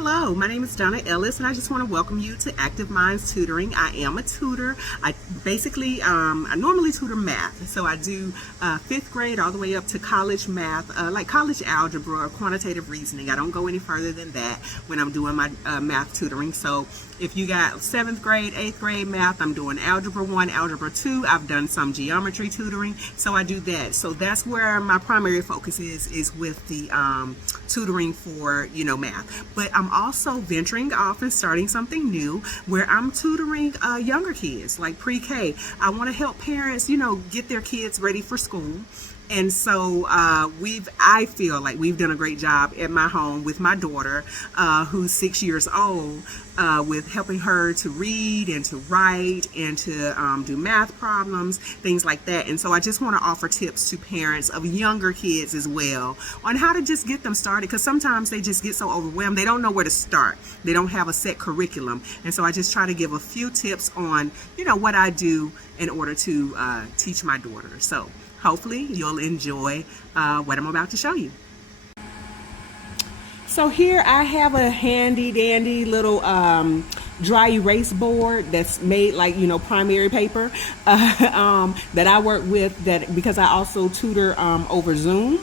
Hello, my name is Donna Ellis, and I just want to welcome you to Active Minds Tutoring. I am a tutor. I normally tutor math, so I do 5th grade all the way up to college math, like college algebra or quantitative reasoning. I don't go any further than that when I'm doing my math tutoring. So if you got 7th grade, 8th grade math, I'm doing Algebra 1, Algebra 2. I've done some geometry tutoring, so I do that. So that's where my primary focus is with the tutoring for, math. But I'm also venturing off and starting something new where I'm tutoring younger kids, like pre-K. I want to help parents, get their kids ready for school. And so I feel like we've done a great job at my home with my daughter, who's 6 years old, with helping her to read and to write and to do math problems, things like that. And so I just want to offer tips to parents of younger kids as well on how to just get them started, because sometimes they just get so overwhelmed. They don't know where to start. They don't have a set curriculum. And so I just try to give a few tips on, what I do in order to teach my daughter. So hopefully you'll enjoy what I'm about to show you. So here I have a handy dandy little dry erase board that's made like, primary paper that I work with, that because I also tutor over Zoom.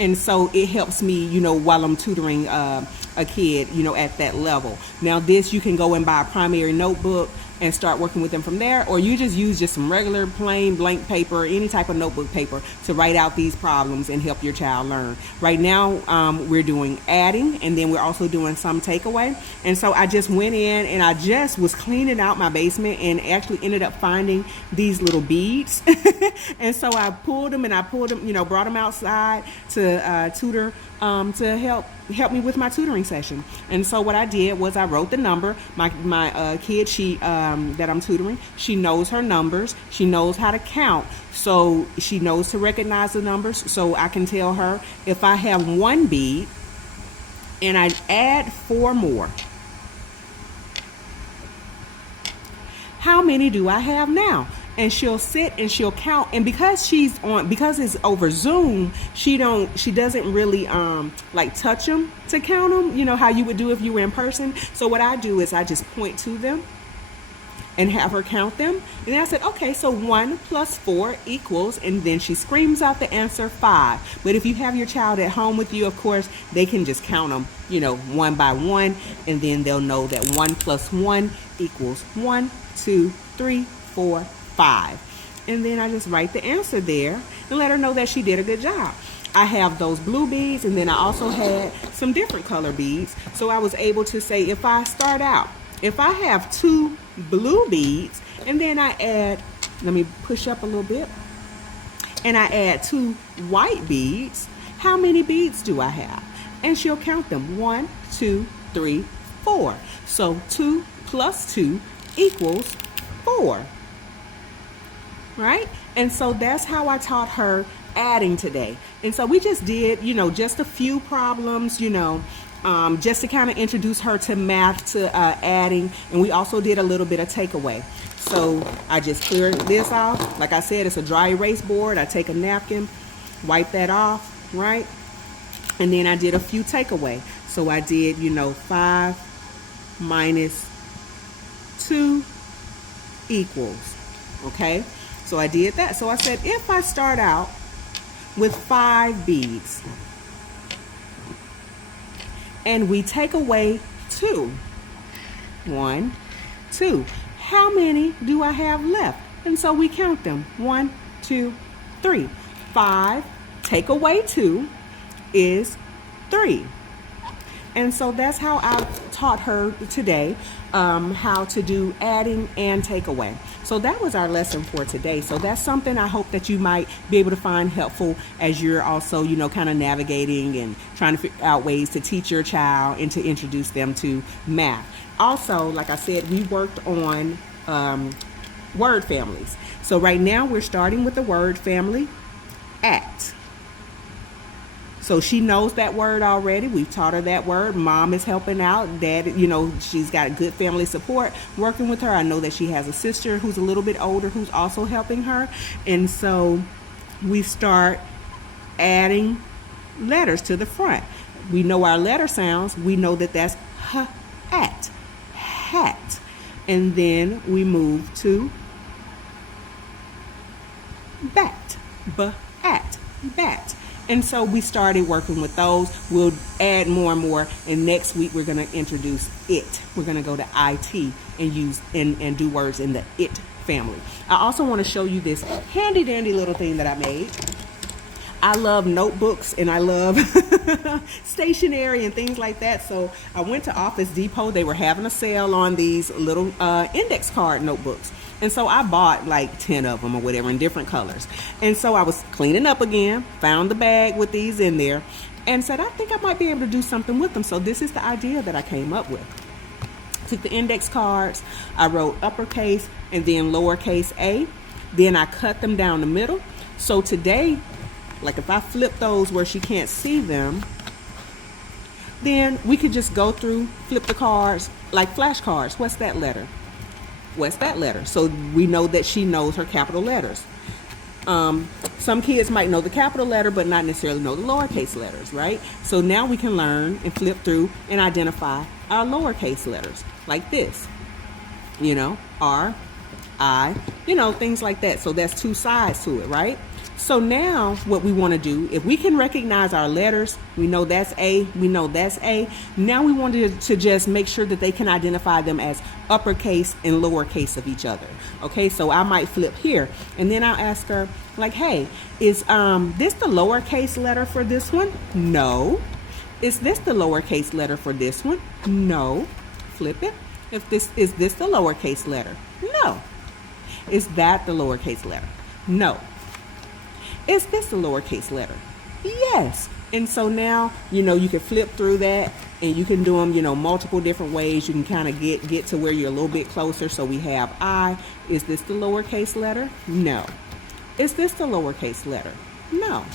And so it helps me, while I'm tutoring a kid, at that level. Now this, you can go and buy a primary notebook and start working with them from there, or you just use some regular plain blank paper or any type of notebook paper to write out these problems and help your child learn. Right now we're doing adding, and then we're also doing some takeaway. And so I just went in and I just was cleaning out my basement and actually ended up finding these little beads. And so I pulled them, brought them outside to tutor, to help me with my tutoring session. And so what I did was I wrote the number. My kid, she that I'm tutoring, she knows her numbers. She knows how to count, so she knows to recognize the numbers. So I can tell her if I have one bead and I add 4 more, how many do I have now? And she'll sit and she'll count. And because it's over Zoom, she doesn't really like touch them to count them, how you would do if you were in person. So what I do is I just point to them and have her count them. And then I said, okay, so 1 plus 4 equals, and then she screams out the answer, 5. But if you have your child at home with you, of course, they can just count them, one by one, and then they'll know that 1 plus 1 equals 1, 2, 3, 4, 5. And then I just write the answer there and let her know that she did a good job. I have those blue beads, and then I also had some different color beads. So I was able to say, if I have 2 blue beads, and then I add, let me push up a little bit, and I add 2 white beads, how many beads do I have? And she'll count them, 1, 2, 3, 4. So 2 plus 2 equals 4. Right? And so that's how I taught her adding today. And so we just did, just a few problems, just to kind of introduce her to math, to adding. And we also did a little bit of takeaway. So I just cleared this off. Like I said, it's a dry erase board. I take a napkin, wipe that off, right? And then I did a few takeaway. So I did, 5 minus 2 equals, okay? So I did that. So I said, if I start out with 5 beads and we take away 2, 1, 2, how many do I have left? And so we count them, 1, 2, 3. 5 take away 2 is 3. And so that's how I taught her today, how to do adding and takeaway. So that was our lesson for today. So that's something I hope that you might be able to find helpful as you're also, kind of navigating and trying to figure out ways to teach your child and to introduce them to math. Also, like I said, we worked on word families. So right now we're starting with the word family, at. So she knows that word already. We've taught her that word. Mom is helping out. Dad, she's got good family support working with her. I know that she has a sister who's a little bit older who's also helping her. And so we start adding letters to the front. we know our letter sounds, we know that that's h, at, hat. And then we move to bat, b-at, bat. And so we started working with those. We'll add more and more. And next week we're going to introduce it. We're going to go to IT and use and do words in the it family. I also want to show you this handy dandy little thing that I made. I love notebooks and I love stationery and things like that. So I went to Office Depot. They were having a sale on these little index card notebooks. And so I bought like 10 of them or whatever in different colors. And so I was cleaning up again, found the bag with these in there, and said, I think I might be able to do something with them. So this is the idea that I came up with. Took the index cards, I wrote uppercase and then lowercase a. Then I cut them down the middle. So today, like if I flip those where she can't see them, then we could just go through, flip the cards like flashcards. What's that letter? What's that letter? So we know that she knows her capital letters. Some kids might know the capital letter, but not necessarily know the lowercase letters, right? So now we can learn and flip through and identify our lowercase letters like this, R, I, things like that. So that's two sides to it, right? So now what we want to do, if we can recognize our letters, we know that's A, we know that's A. Now we wanted to just make sure that they can identify them as uppercase and lowercase of each other. Okay, so I might flip here and then I'll ask her like, hey, is this the lowercase letter for this one? No. Is this the lowercase letter for this one? No. Flip it. Is this the lowercase letter? No. Is that the lowercase letter? No. Is this the lowercase letter? Yes. And so now, you can flip through that and you can do them, multiple different ways. You can kind of get to where you're a little bit closer. So we have I. Is this the lowercase letter? No. Is this the lowercase letter? No.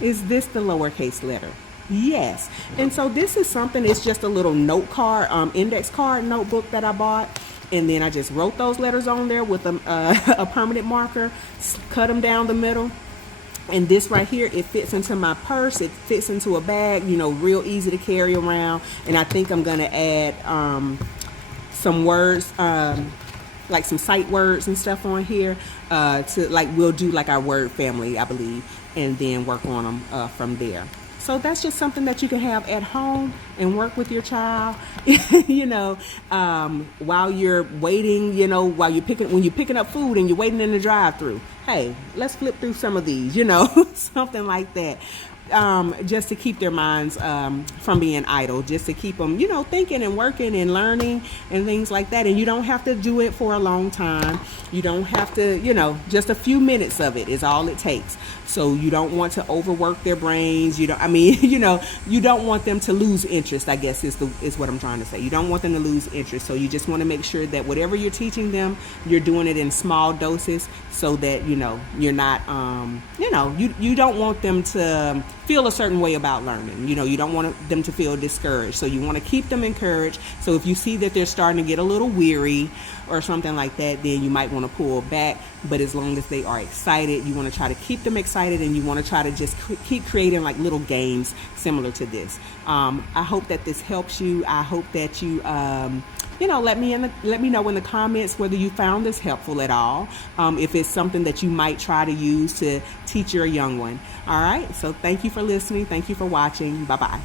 Is this the lowercase letter? Yes. And so this is something, it's just a little note card, index card notebook that I bought. And then I just wrote those letters on there with a permanent marker, cut them down the middle. And this right here, it fits into my purse. It fits into a bag, real easy to carry around. And I think I'm going to add some words, like some sight words and stuff on here we'll do like our word family, I believe, and then work on them from there. So that's just something that you can have at home and work with your child, while you're waiting, when you're picking up food and you're waiting in the drive-thru. Hey, let's flip through some of these, something like that. Just to keep their minds from being idle, just to keep them, thinking and working and learning and things like that. And you don't have to do it for a long time. You don't have to, just a few minutes of it is all it takes. So you don't want to overwork their brains. You don't want them to lose interest, I guess is what I'm trying to say. You don't want them to lose interest. So you just want to make sure that whatever you're teaching them, you're doing it in small doses so that, you're not, you don't want them to feel a certain way about learning. You don't want them to feel discouraged. So you want to keep them encouraged. So if you see that they're starting to get a little weary or something like that, then you might want to pull back. But as long as they are excited, you want to try to keep them excited, and you want to try to just keep creating like little games similar to this. I hope that this helps you. I hope that you let me know in the comments whether you found this helpful at all. If it's something that you might try to use to teach your young one. All right. So thank you for listening. Thank you for watching. Bye-bye.